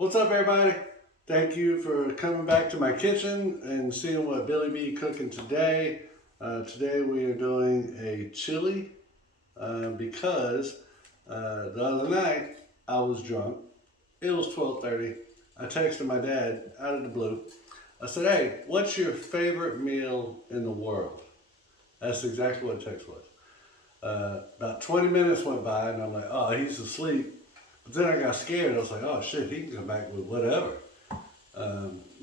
What's up, everybody? Thank you for coming back to my kitchen and seeing what Billy B cooking today. Today we are doing a chili because the other night I was drunk. It was 12:30. I texted my dad out of the blue. I said, "Hey, what's your favorite meal in the world?" That's exactly what the text was. About 20 minutes went by and I'm like, "Oh, he's asleep." But then I got scared. I was like, "Oh shit, he can come back with whatever.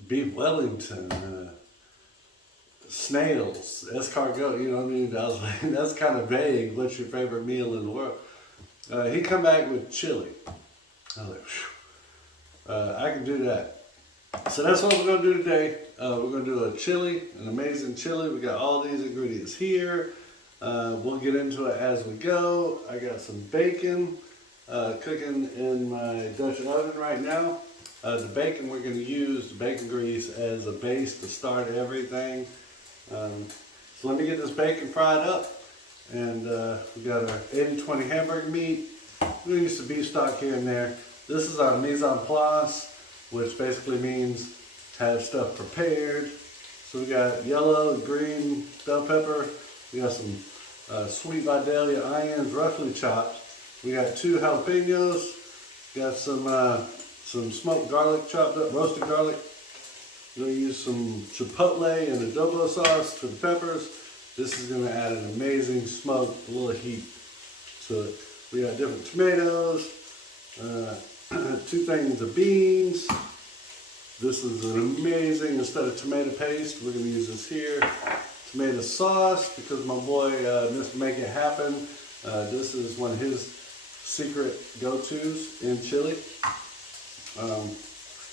Beef Wellington, snails, escargot." You know what I mean? I was like, that's kind of vague. What's your favorite meal in the world? He come back with chili. I was like, phew. I can do that. So that's what we're gonna do today. We're gonna do a chili, an amazing chili. We got all these ingredients here. We'll get into it as we go. I got some bacon cooking in my Dutch oven right now. The bacon, we're going to use the bacon grease as a base to start everything. So let me get this bacon fried up. And we got our 80-20 hamburger meat. We're going to use some beef stock here and there. This is our mise en place, which basically means have stuff prepared. So we got yellow and green bell pepper. We got some sweet Vidalia onions, roughly chopped. We got 2 jalapenos. Got some smoked garlic chopped up, roasted garlic. We're going to use some chipotle and adobo sauce to the peppers. This is going to add an amazing smoke, a little heat to it. We got different tomatoes, 2 things of beans. This is an amazing, instead of tomato paste, we're going to use this here. Tomato sauce, because my boy Mr. Make It Happen, this is one of his secret go-tos in chili.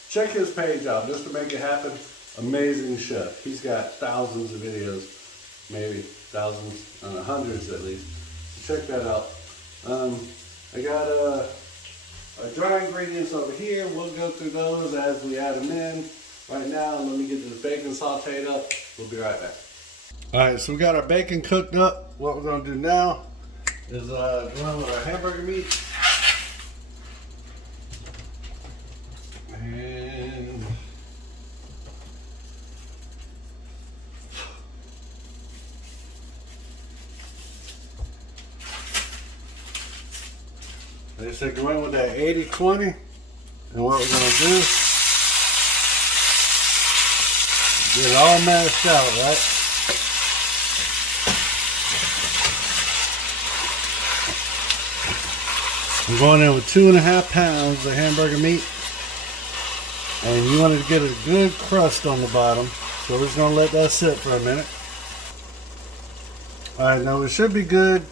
Check his page out, Mr. Make It Happen, amazing chef. He's got thousands of videos, maybe thousands, hundreds at least. So check that out. I got our dry ingredients over here. We'll go through those as we add them in. Right now, let me get this bacon sauteed up. We'll be right back. All right, so we got our bacon cooked up. What we're gonna do now is go in with our hamburger meat. And they said go in with that 80-20. And what we're gonna do, get it all mashed out, right? I'm going in with 2.5 pounds of hamburger meat. And you want to get a good crust on the bottom. So we're just going to let that sit for a minute. Alright, now it should be good.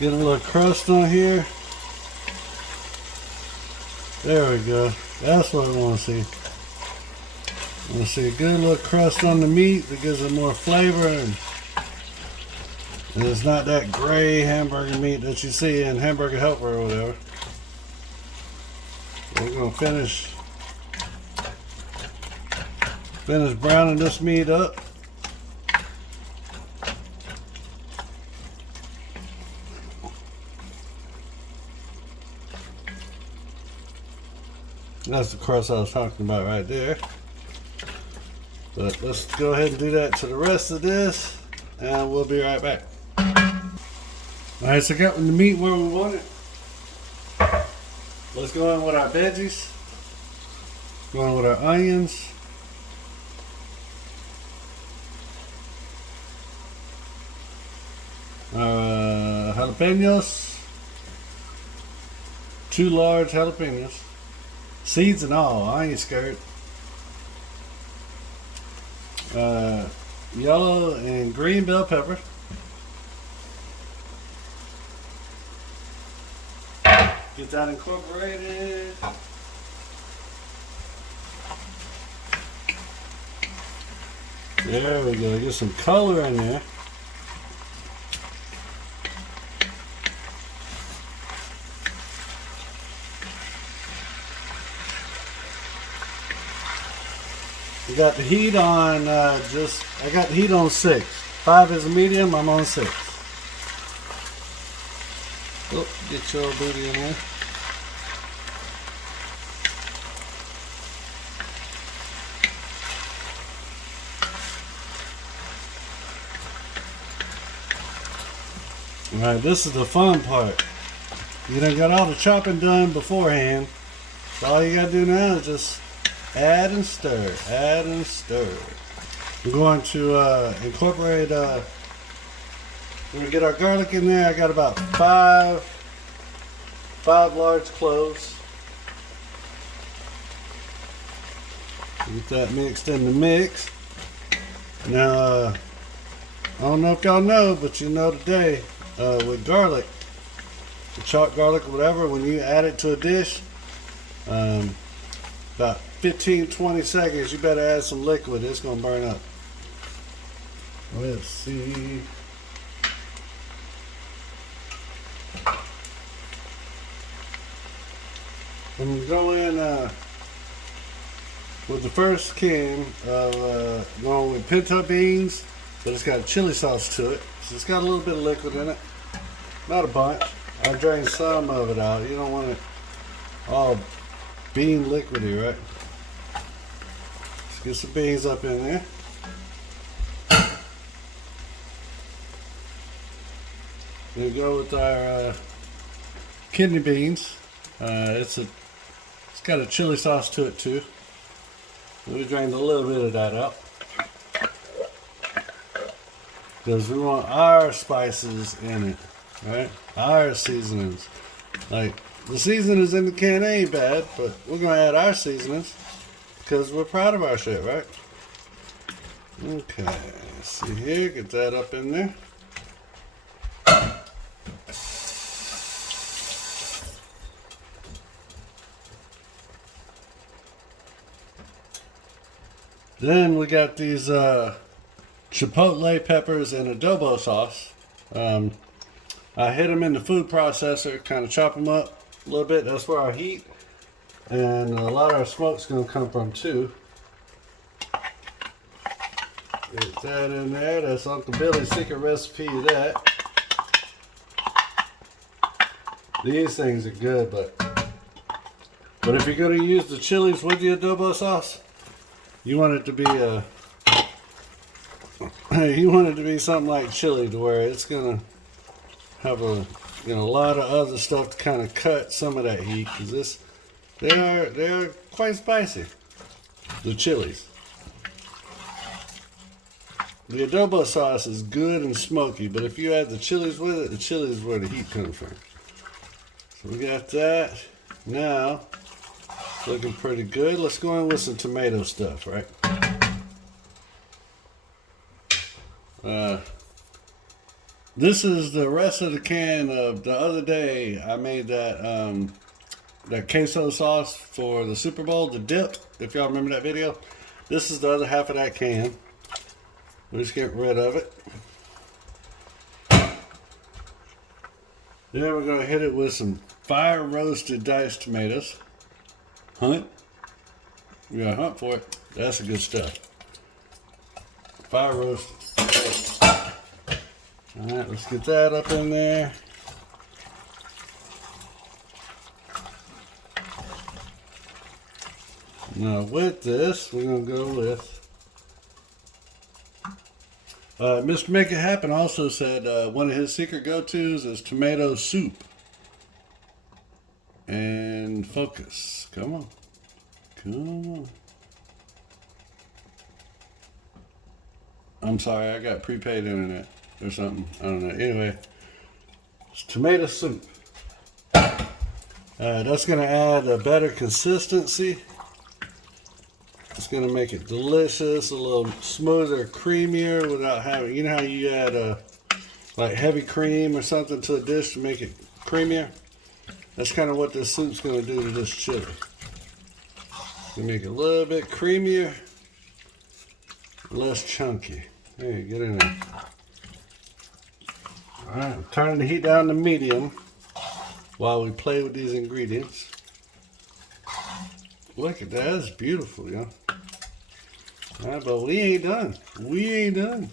Get a little crust on here. There we go. That's what we want to see. I want to see a good little crust on the meat that gives it more flavor. And it's not that gray hamburger meat that you see in Hamburger Helper or whatever. So we're going to finish browning this meat up. That's the crust I was talking about right there. But let's go ahead and do that to the rest of this, and we'll be right back. Alright, so I got the meat where we want it. Let's go in with our veggies. Go in with our onions. Our jalapenos. 2 large jalapenos. Seeds and all, I ain't scared. Yellow and green bell pepper. Get that incorporated. There we go. Get some color in there. We got the heat on I got the heat on 6. 5 is a medium, I'm on 6. Oh, get your booty in there. Alright, this is the fun part. You done got all the chopping done beforehand. So all you gotta do now is just add and stir, add and stir. We're going to incorporate, we're gonna get our garlic in there. I got about five large cloves. Get that mixed in the mix. Now, I don't know if y'all know, but you know today, with garlic, the chopped garlic or whatever, when you add it to a dish, about 15-20 seconds, you better add some liquid. It's gonna burn up. Let's see. When you go in with the first can of going with pinto beans, but it's got chili sauce to it, so it's got a little bit of liquid in it. Not a bunch. I drained some of it out. You don't want it all bean liquidy, right? Let's get some beans up in there. We go with our kidney beans. It's got a chili sauce to it too. We drained a little bit of that out because we want our spices in it, right? Our seasonings. Like the seasonings in the can ain't bad, but we're gonna add our seasonings because we're proud of our shit, right? Okay, let's see here. Get that up in there. Then we got these Chipotle peppers and adobo sauce. I hit them in the food processor, kind of chop them up a little bit. That's where our heat and a lot of our smoke's going to come from too. Get that in there. That's Uncle Billy's secret recipe of that. These things are good, but if you're going to use the chilies with the adobo sauce, you want it to be something like chili, to where it's gonna have a lot of other stuff to kind of cut some of that heat, because they are quite spicy, the chilies. The adobo sauce is good and smoky, but if you add the chilies with it, the chilies is where the heat comes from. So we got that. Now, looking pretty good. Let's go in with some tomato stuff, right? This is the rest of the can of the other day. I made that that queso sauce for the Super Bowl, the dip, if y'all remember that video. This is the other half of that can. We'll just get rid of it. Then we're going to hit it with some fire roasted diced tomatoes. Hunt? You gotta hunt for it. That's the good stuff. Fire roast. Alright, let's get that up in there. Now with this, we're gonna go with Mr. Make It Happen also said one of his secret go-tos is tomato soup. And focus. Come on. Come on. I'm sorry, I got prepaid internet or something. I don't know. Anyway, it's tomato soup. That's going to add a better consistency. It's going to make it delicious, a little smoother, creamier without having, you know how you add like heavy cream or something to a dish to make it creamier? That's kind of what this soup's going to do to this chili. It's going to make it a little bit creamier, less chunky. Hey, get in there. Alright, I'm turning the heat down to medium while we play with these ingredients. Look at that, that's beautiful, yo. Alright, but we ain't done. We ain't done.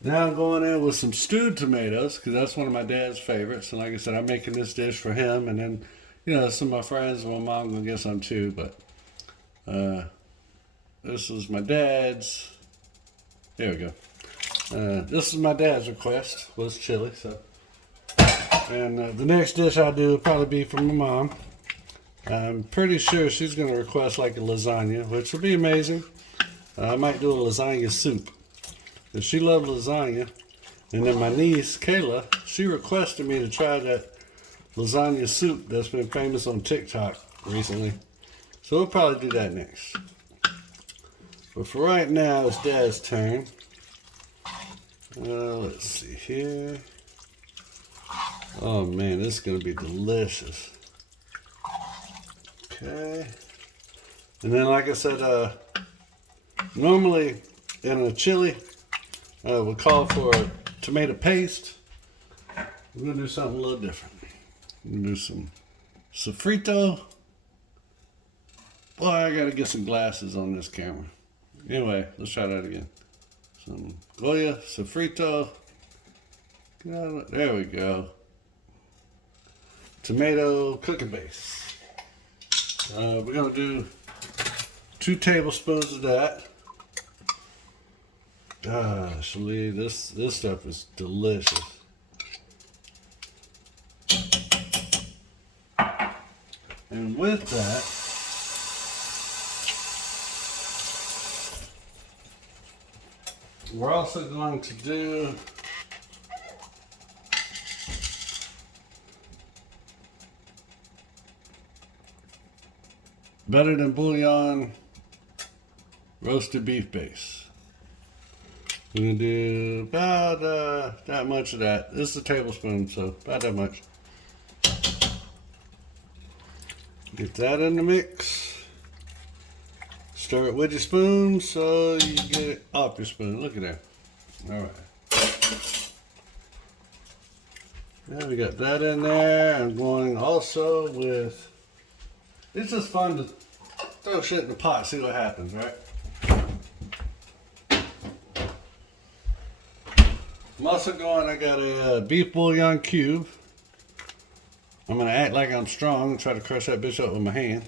Now I'm going in with some stewed tomatoes, because that's one of my dad's favorites. And like I said, I'm making this dish for him, and then, you know, some of my friends and my mom gonna get some too. But this is my dad's. There we go. This is my dad's request, was chili. So, and the next dish I do will probably be from my mom. I'm pretty sure she's going to request like a lasagna, which will be amazing. I might do a lasagna soup. If she loved lasagna, and then my niece Kayla, she requested me to try that lasagna soup that's been famous on TikTok recently. So we'll probably do that next. But for right now, it's Dad's turn. Let's see here. Oh man, this is going to be delicious. Okay. And then like I said, normally in a chili, we call for a tomato paste. We're going to do something a little different. We're going to do some sofrito. Boy, I got to get some glasses on this camera. Anyway, let's try that again. Some Goya Sofrito. There we go. Tomato cooking base. We're going to do 2 tablespoons of that. Gosh, Lee, this stuff is delicious. And with that, we're also going to do better than bouillon roasted beef base. We're going to do about that much of that. This is a tablespoon, so about that much. Get that in the mix. Stir it with your spoon so you get it off your spoon. Look at that. All right. Yeah, we got that in there. I'm going also with, it's just fun to throw shit in the pot, see what happens, right? I'm also going, I got a beef bouillon cube. I'm going to act like I'm strong and try to crush that bitch up with my hand.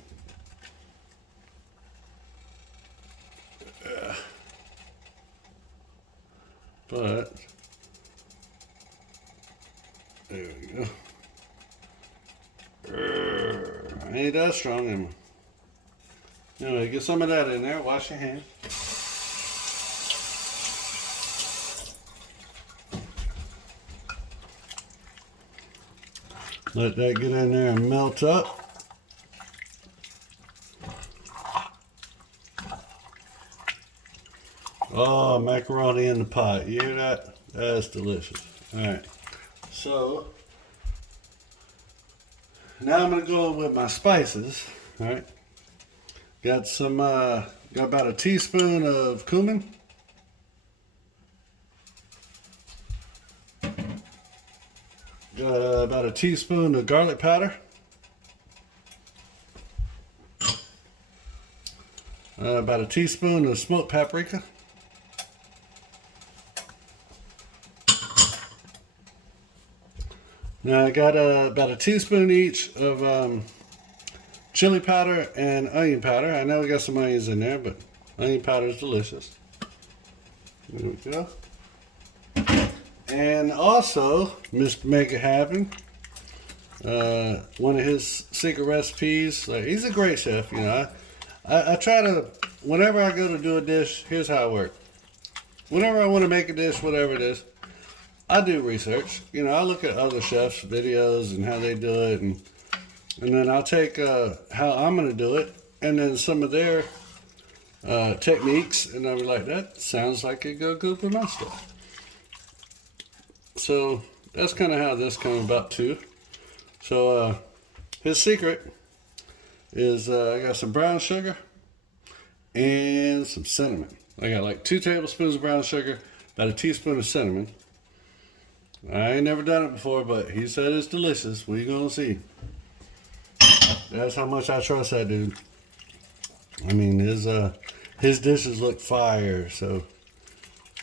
But, there we go. I ain't that strong anymore. Anyway, get some of that in there. Wash your hands. Let that get in there and melt up. Oh, macaroni in the pot. You hear that? That's delicious. Alright. So, now I'm going to go with my spices. Alright. Got some, got about a teaspoon of cumin. Got about a teaspoon of garlic powder. About a teaspoon of smoked paprika. Now I got about a teaspoon each of chili powder and onion powder. I know we got some onions in there, but onion powder is delicious. There we go. And also, Mr. Make It Happen, one of his secret recipes. Like, he's a great chef, you know. I try to, whenever I go to do a dish, here's how I work. Whenever I want to make a dish, whatever it is, I do research. You know, I look at other chefs' videos and how they do it, and then I'll take how I'm going to do it, and then some of their techniques, and I'll be like, that sounds like it go good with my stuff. So that's kind of how this came about too. So his secret is I got some brown sugar and some cinnamon. I got like 2 tablespoons of brown sugar, about a teaspoon of cinnamon. I ain't never done it before, but he said it's delicious. What are you gonna see? That's how much I trust that dude. I mean, his dishes look fire, so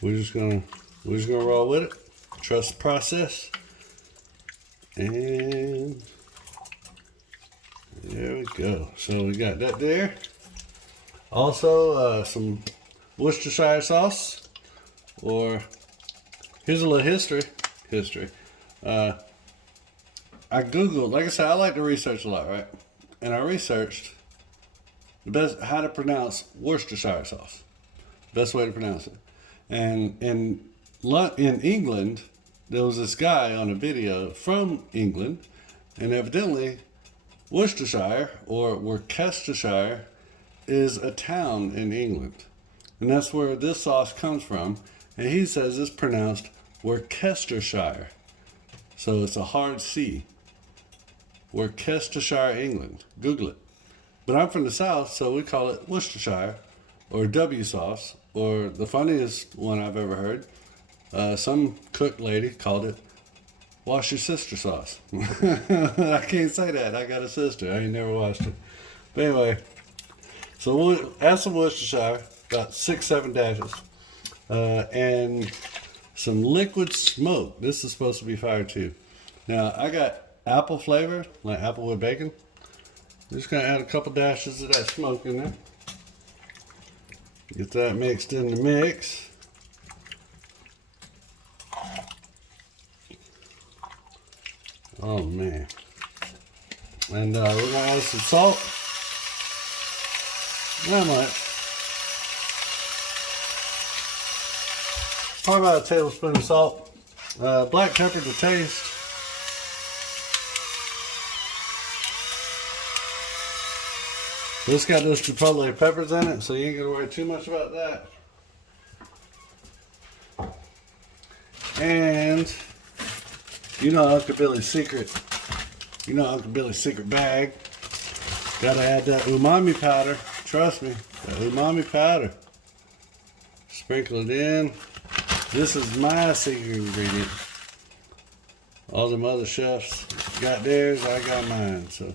we're just gonna roll with it. Trust the process. And there we go. So we got that there. Also, some Worcestershire sauce, or Here's a little history. I Googled, like I said, I like to research a lot, right? And I researched the best how to pronounce Worcestershire sauce. Best way to pronounce it. And in England, there was this guy on a video from England, and evidently Worcestershire or Worcestershire is a town in England. And that's where this sauce comes from. And he says it's pronounced Worcestershire. So it's a hard C. Worcestershire, England. Google it. But I'm from the South, so we call it Worcestershire or W sauce, or the funniest one I've ever heard. Some cook lady called it wash your sister sauce. I can't say that. I got a sister. I ain't never washed it. But anyway, so we'll add some Worcestershire, about 6-7 dashes, and some liquid smoke. This is supposed to be fire too. Now I got apple flavor, like apple with bacon. I'm just gonna add a couple dashes of that smoke in there. Get that mixed in the mix. Oh man. And we're gonna add some salt. Not much. Probably about a tablespoon of salt. Black pepper to taste. This got those Chipotle peppers in it, so you ain't gonna worry too much about that. And you know Uncle Billy's secret. You know Uncle Billy's secret bag. Gotta add that umami powder. Trust me, that umami powder. Sprinkle it in. This is my secret ingredient. All them other chefs got theirs, I got mine. So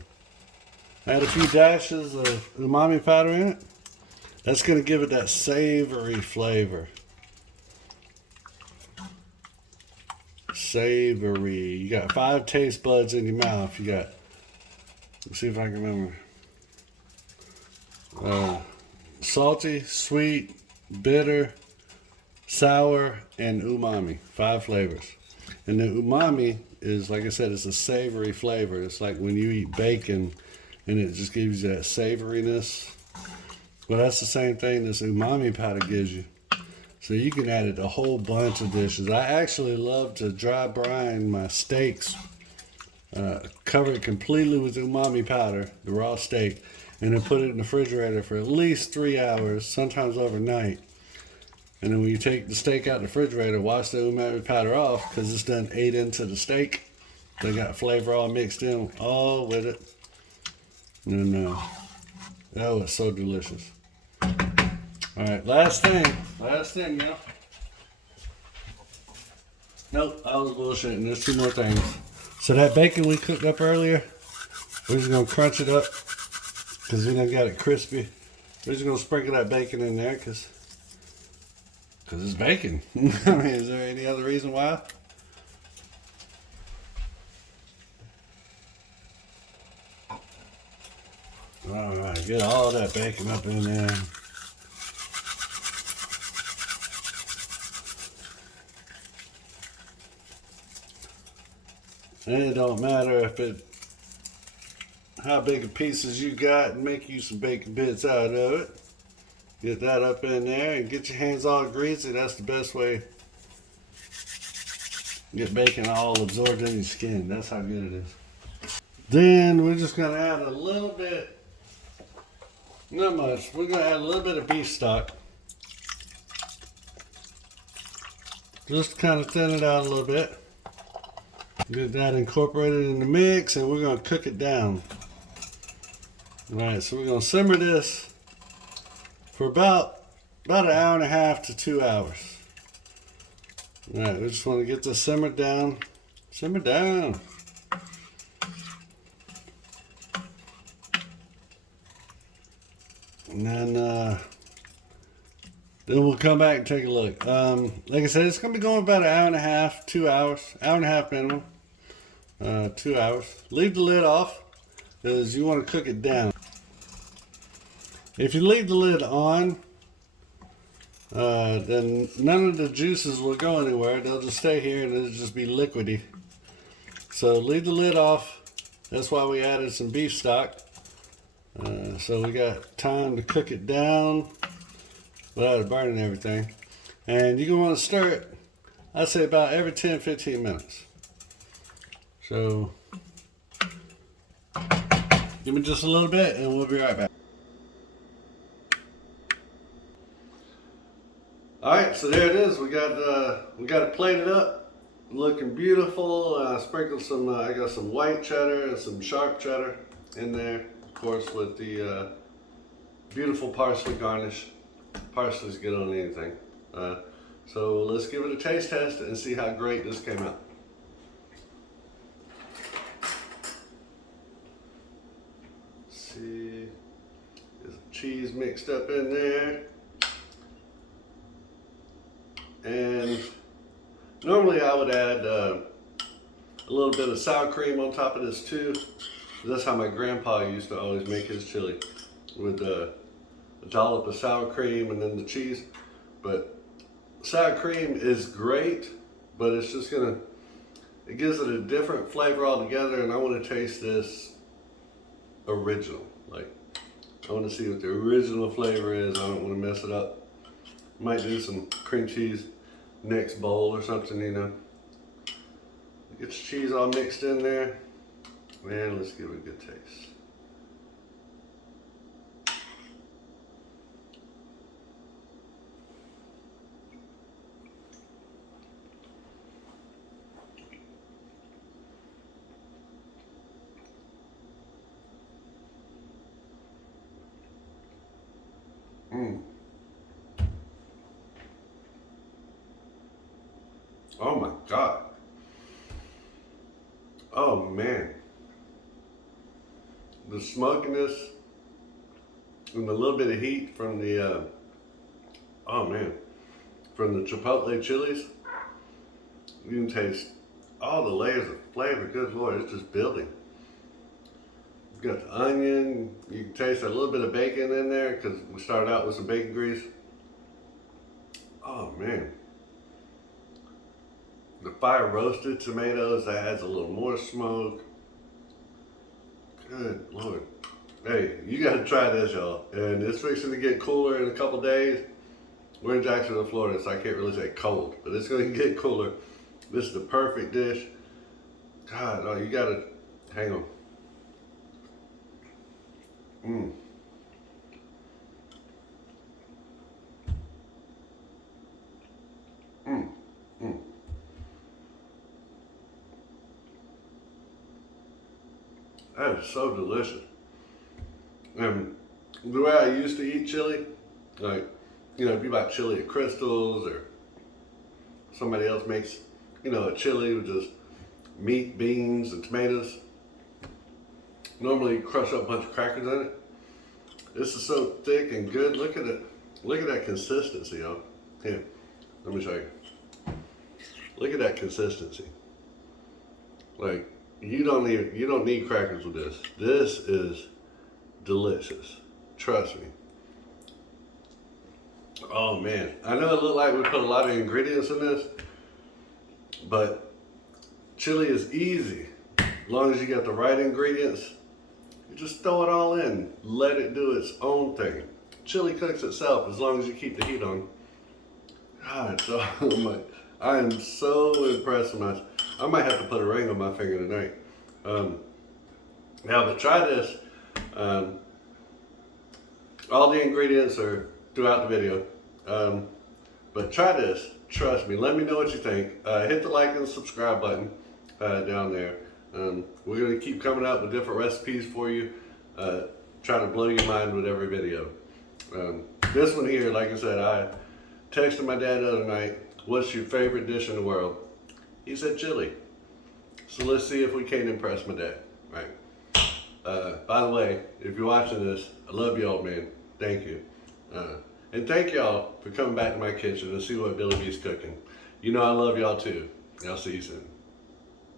add a few dashes of umami powder in it. That's gonna give it that savory flavor. Savory. You got 5 taste buds in your mouth. You got, let's see if I can remember. Salty, sweet, bitter, sour, and umami. 5 flavors. And the umami is, like I said, it's a savory flavor. It's like when you eat bacon and it just gives you that savoriness. Well, that's the same thing this umami powder gives you. So you can add it to a whole bunch of dishes. I actually love to dry brine my steaks, cover it completely with umami powder, the raw steak, and then put it in the refrigerator for at least 3 hours, sometimes overnight. And then when you take the steak out of the refrigerator, wash the umami powder off because it's done ate into the steak. They got flavor all mixed in, all with it. And that was so delicious. All right, last thing, y'all. Nope, I was bullshitting. There's 2 more things. So that bacon we cooked up earlier, we're just gonna crunch it up because we done got it crispy. We're just gonna sprinkle that bacon in there because it's bacon. I mean, is there any other reason why? All right, get all that bacon up in there. And it don't matter how big of pieces you got, and make you some bacon bits out of it. Get that up in there and get your hands all greasy. That's the best way. Get bacon all absorbed in your skin. That's how good it is. Then we're just gonna add a little bit, not much. We're gonna add a little bit of beef stock. Just kind of thin it out a little bit. Get that incorporated in the mix, and we're going to cook it down. Alright, so we're going to simmer this for about an hour and a half to 2 hours. Alright, we just want to get this simmered down. Simmer down. And then we'll come back and take a look. Like I said, it's going to be going about an hour and a half, 2 hours. Hour and a half minimum. 2 hours. Leave the lid off because you want to cook it down. If you leave the lid on, then none of the juices will go anywhere. They'll just stay here and it'll just be liquidy. So leave the lid off. That's why we added some beef stock. So we got time to cook it down without it burning everything. And you're going to want to stir it, I'd say about every 10-15 minutes. So give me just a little bit and we'll be right back. Alright, so there it is. We got it plated up, looking beautiful. Sprinkled some, I got some white cheddar and some sharp cheddar in there, of course, with the beautiful parsley garnish. Parsley's good on anything. So let's give it a taste test and see how great this came out. See, there's cheese mixed up in there. And normally I would add a little bit of sour cream on top of this too. That's how my grandpa used to always make his chili, with a dollop of sour cream and then the cheese. But sour cream is great, but it's just it gives it a different flavor altogether, and I want to taste this original. Like, I want to see what the original flavor is. I don't want to mess it up. Might do some cream cheese next bowl or something, you know. Get the cheese all mixed in there, and let's give it a good taste. Oh my God. Oh man. The smokiness and the little bit of heat from the, oh man, from the Chipotle chilies. You can taste all the layers of flavor. Good Lord, it's just building. You've got the onion. You can taste a little bit of bacon in there because we started out with some bacon grease. Oh man. The fire roasted tomatoes, that adds a little more smoke. Good Lord. Hey, you gotta try this, y'all. And it's fixing to get cooler in a couple days. We're in Jacksonville, Florida, so I can't really say cold, but it's gonna get cooler. This is the perfect dish. God, oh, you gotta, hang on. That is so delicious. And the way I used to eat chili, like, you know, if you buy chili at Crystal's or somebody else makes, you know, a chili with just meat, beans, and tomatoes. Normally you crush up a bunch of crackers in it. This is so thick and good. Look at it. Look at that consistency, y'all. Here, let me show you. Look at that consistency. Like, you don't need crackers with this. This is delicious. Trust me. Oh man, I know it looked like we put a lot of ingredients in this, but chili is easy. As long as you got the right ingredients, you just throw it all in. Let it do its own thing. Chili cooks itself as long as you keep the heat on. God, so much. I am so impressed with myself. I might have to put a ring on my finger tonight. Now, but try this. All the ingredients are throughout the video. But try this. Trust me. Let me know what you think. Hit the like and subscribe button down there. We're going to keep coming out with different recipes for you. Try to blow your mind with every video. This one here, like I said, I texted my dad the other night, what's your favorite dish in the world? He said chili. So let's see if we can't impress my dad, right? By the way, if you're watching this, I love you, old man. Thank you. And thank y'all for coming back to my kitchen to see what Billy B's cooking. You know I love y'all too. I'll see you soon.